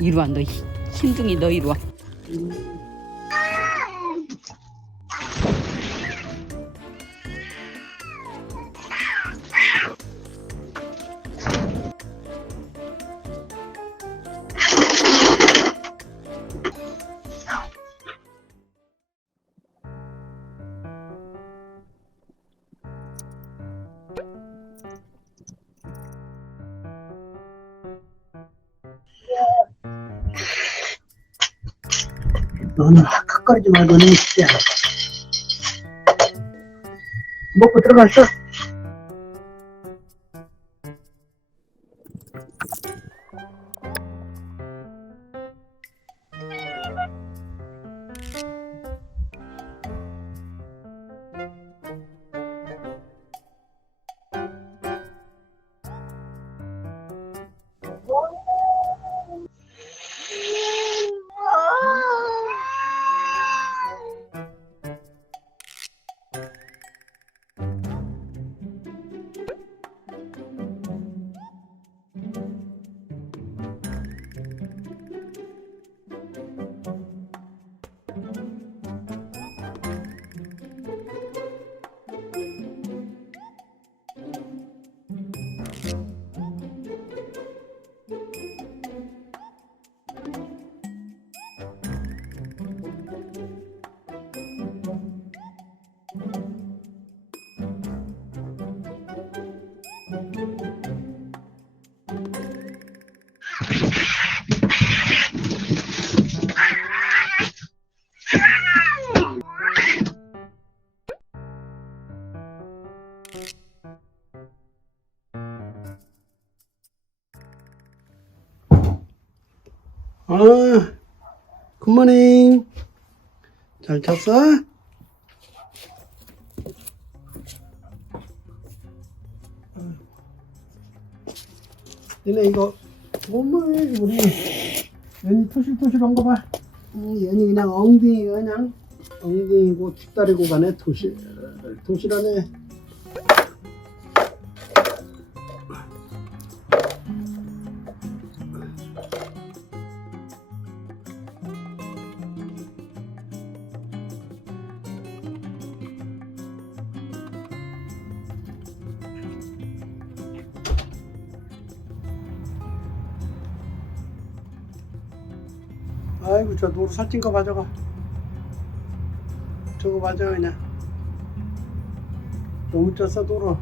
이리 와, 너 흰둥이, 너 이리 와. 너는 헉헉거리지 말고 너는 진짜 먹고 들어갔어? 굿모닝. 잘 잤어? 얘네 이거 뭐야 우리 연이 토실토실한 거 봐. 연이 그냥 엉덩이가 그냥 엉덩이고 뒷다리고 가네. 토실하네. 아이고 저 노루 살찐 거 봐. 저거 봐줘 그냥. 너무 쪘어 노루.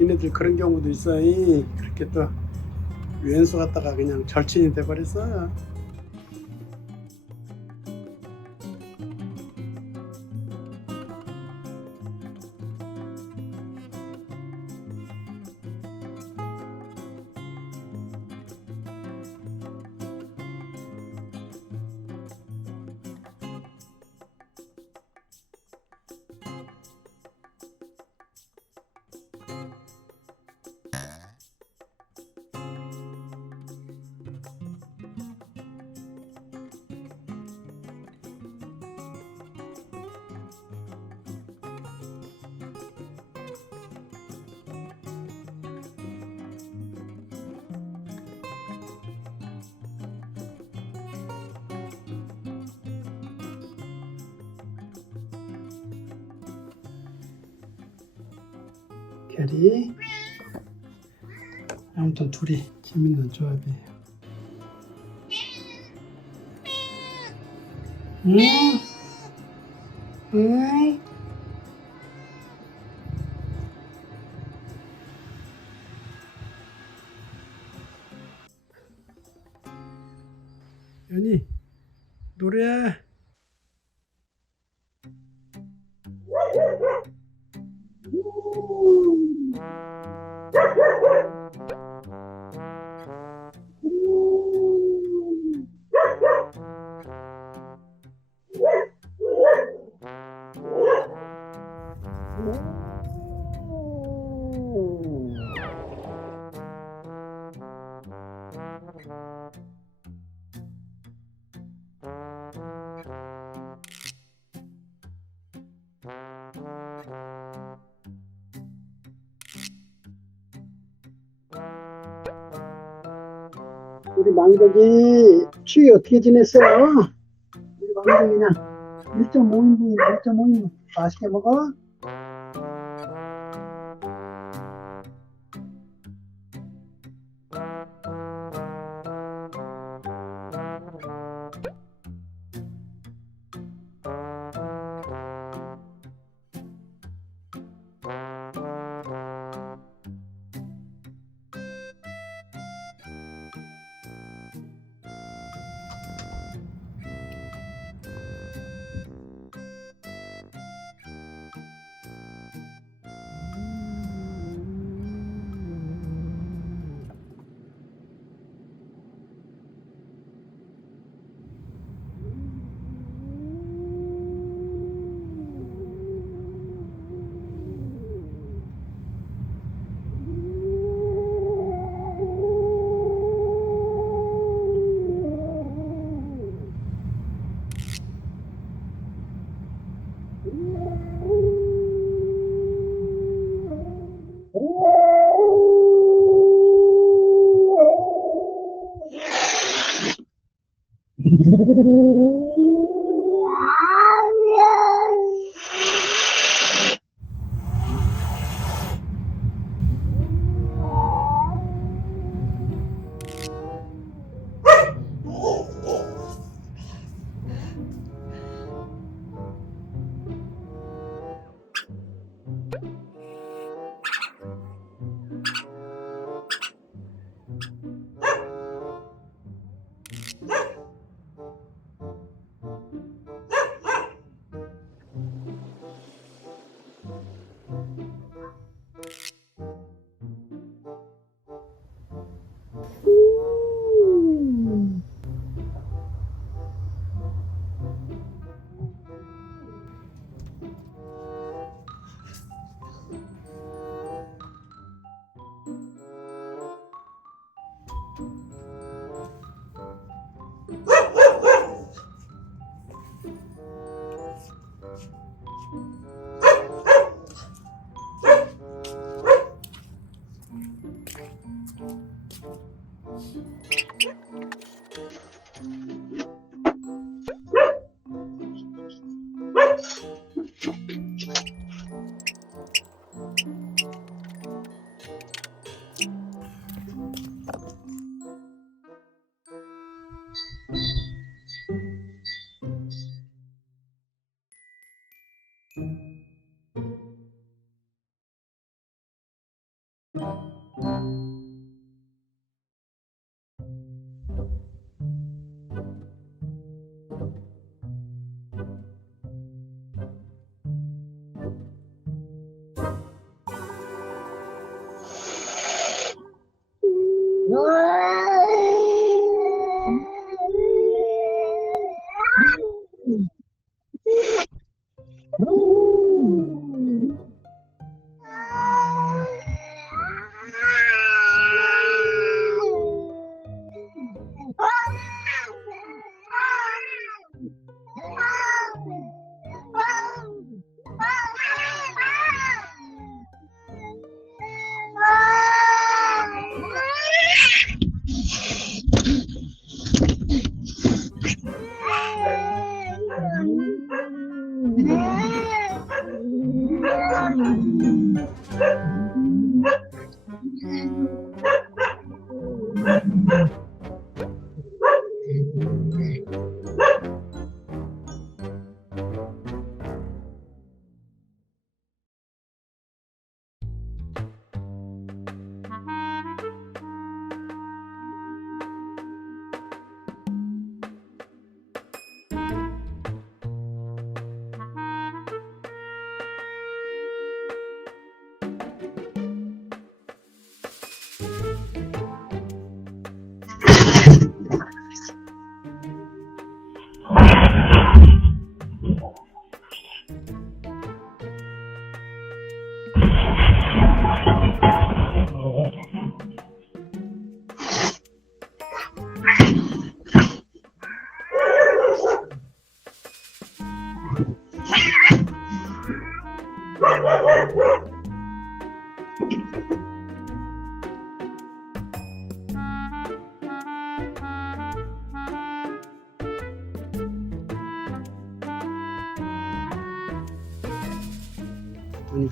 니네들 그런 경우도 있어. 그렇게 또 유연소 갖다가 그냥 절친이 돼버렸어. 캐리. 아무튼 둘이 재밌는 조합이에요. 응? 연이 노래. 우리 망덕이 추위 어떻게 지냈어? 우리 망덕이냐? 1.5인분, 1.5인분. 맛있게 먹어?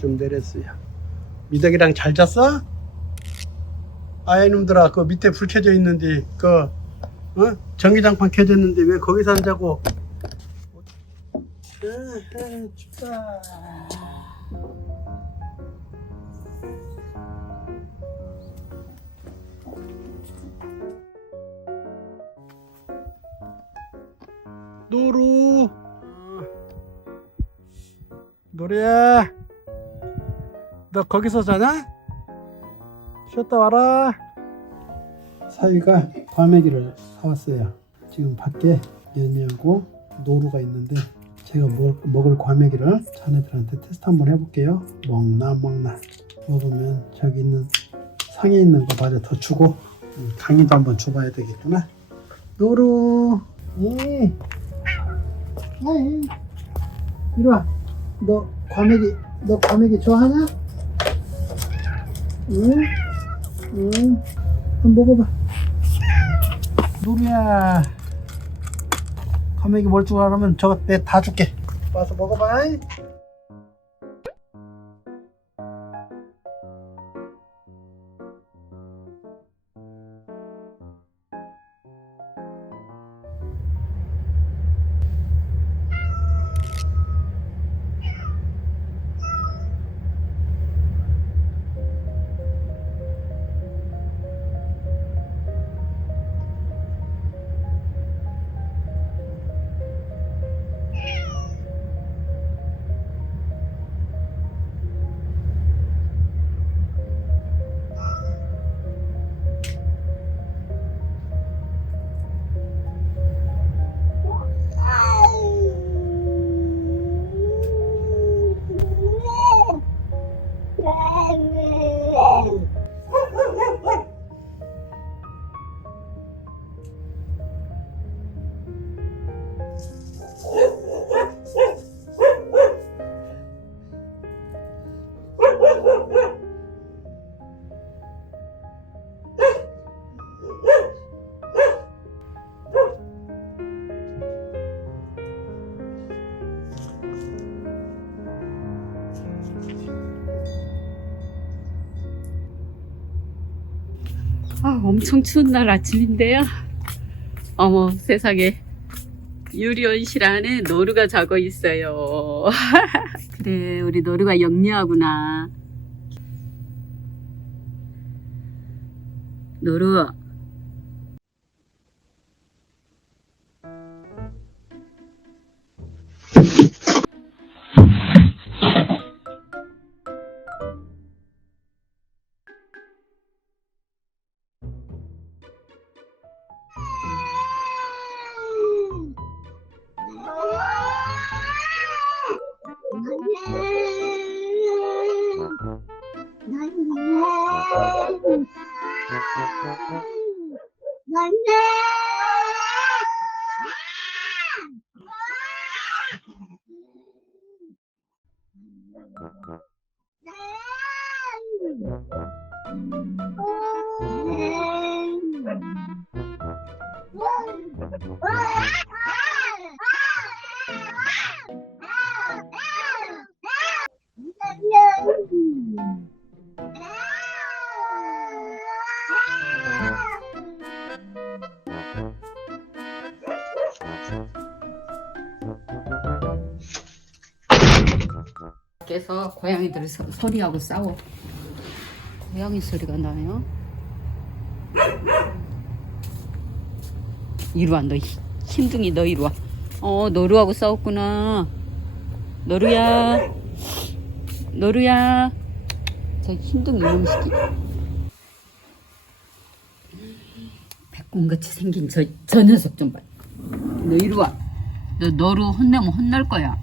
좀 내렸어요. 미덕이랑 잘 잤어? 아이 놈들아, 그 밑에 불 켜져 있는데 전기장판 켜졌는데 왜 거기서 안 자고? 춥다. 노루, 노래야, 너 거기서 자냐? 쉬었다 와라. 사위가 과메기를 사왔어요. 지금 밖에 얘네하고 노루가 있는데 제가 먹을 과메기를 자네들한테 테스트 한번 해볼게요. 먹나 먹으면 저기 있는 상에 있는 거 마저 더 주고 강이도 한번 줘봐야 되겠구나. 노루, 이리 와. 너 과메기 좋아하냐? 응. 한번 먹어봐. 노루야, 과메기 먹을 줄 알면 저거 내 다 줄게. 와서 먹어봐. 엄청 추운 날 아침인데요. 어머 세상에, 유리원 실 안에 노루가 자고 있어요. 그래, 우리 노루가 영리하구나. 노루, 밖에서 고양이들 소리하고 싸워. 고양이 소리가 나요. 이리 와, 너 힘둥이, 너 이리 와. 노루하고 싸웠구나. 노루야, 저 힘둥이 이놈 새끼. 백곰같이 생긴 저 녀석 좀 봐. 너 이리 와. 너 노루 혼내면 혼날 거야.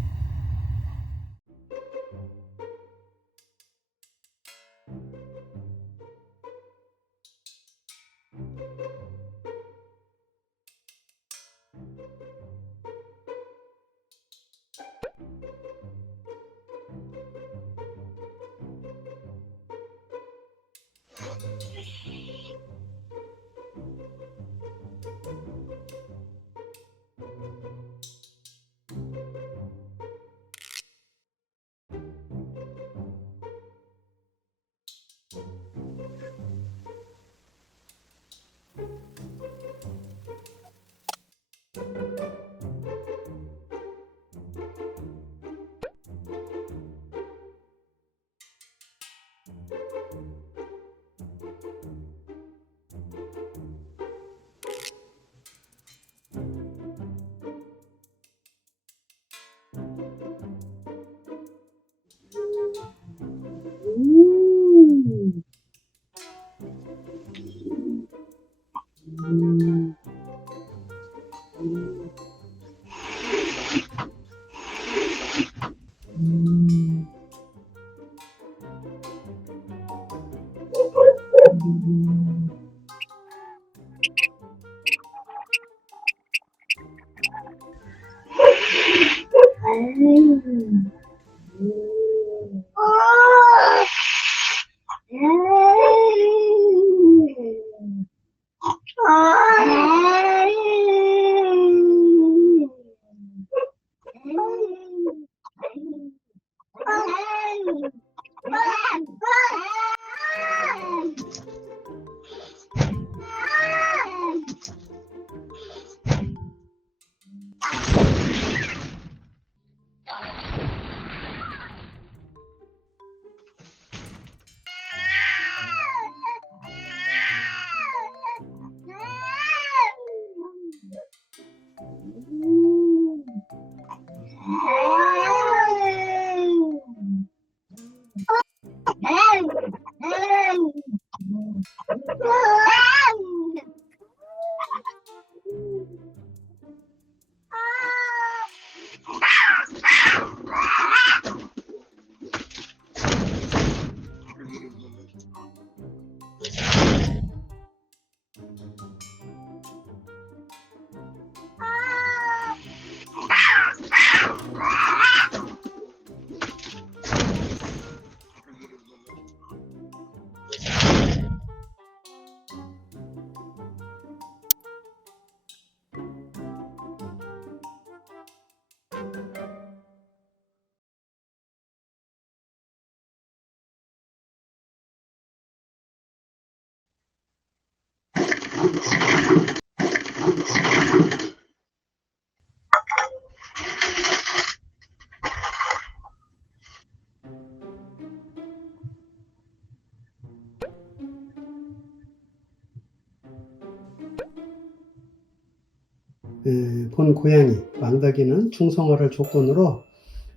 본 고양이 망덕이는 충성어를 조건으로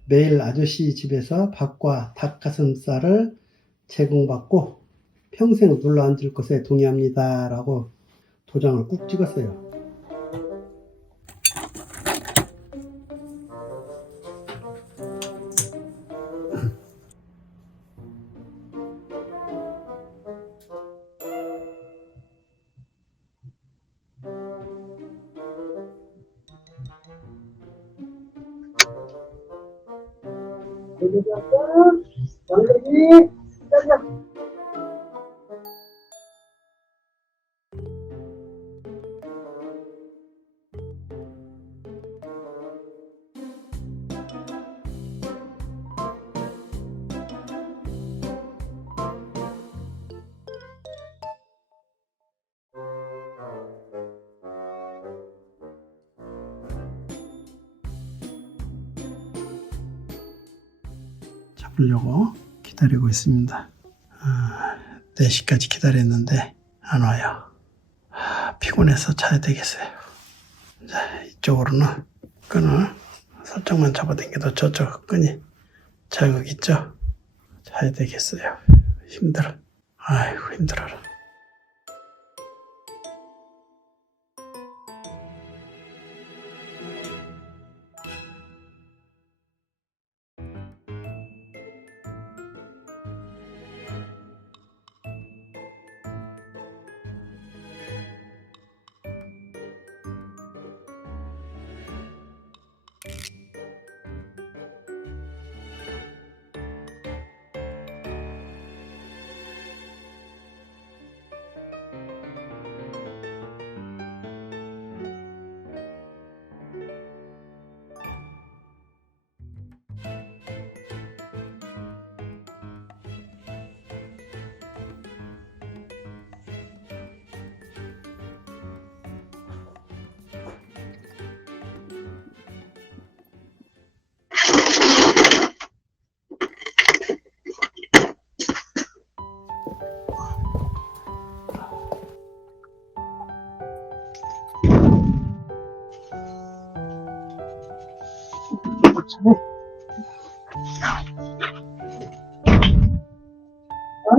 매일 아저씨 집에서 밥과 닭가슴살을 제공받고 평생 눌러앉을 것에 동의합니다 라고 도장을 꾹 찍었어요. 망덕이 잡으려고 기다리고 있습니다. 4시까지 기다렸는데 안 와요. 피곤해서 자야 되겠어요. 자, 이쪽으로는 끈을 살짝만 잡아당겨도 저쪽 끈이 자극 있죠? 자야 되겠어요. 힘들어. 아이고 힘들어라.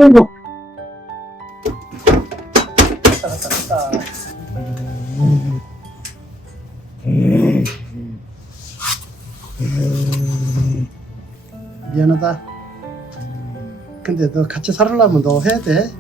아이고. 갔다. 미안하다. 근데 너 같이 살으려면 너 해야 돼.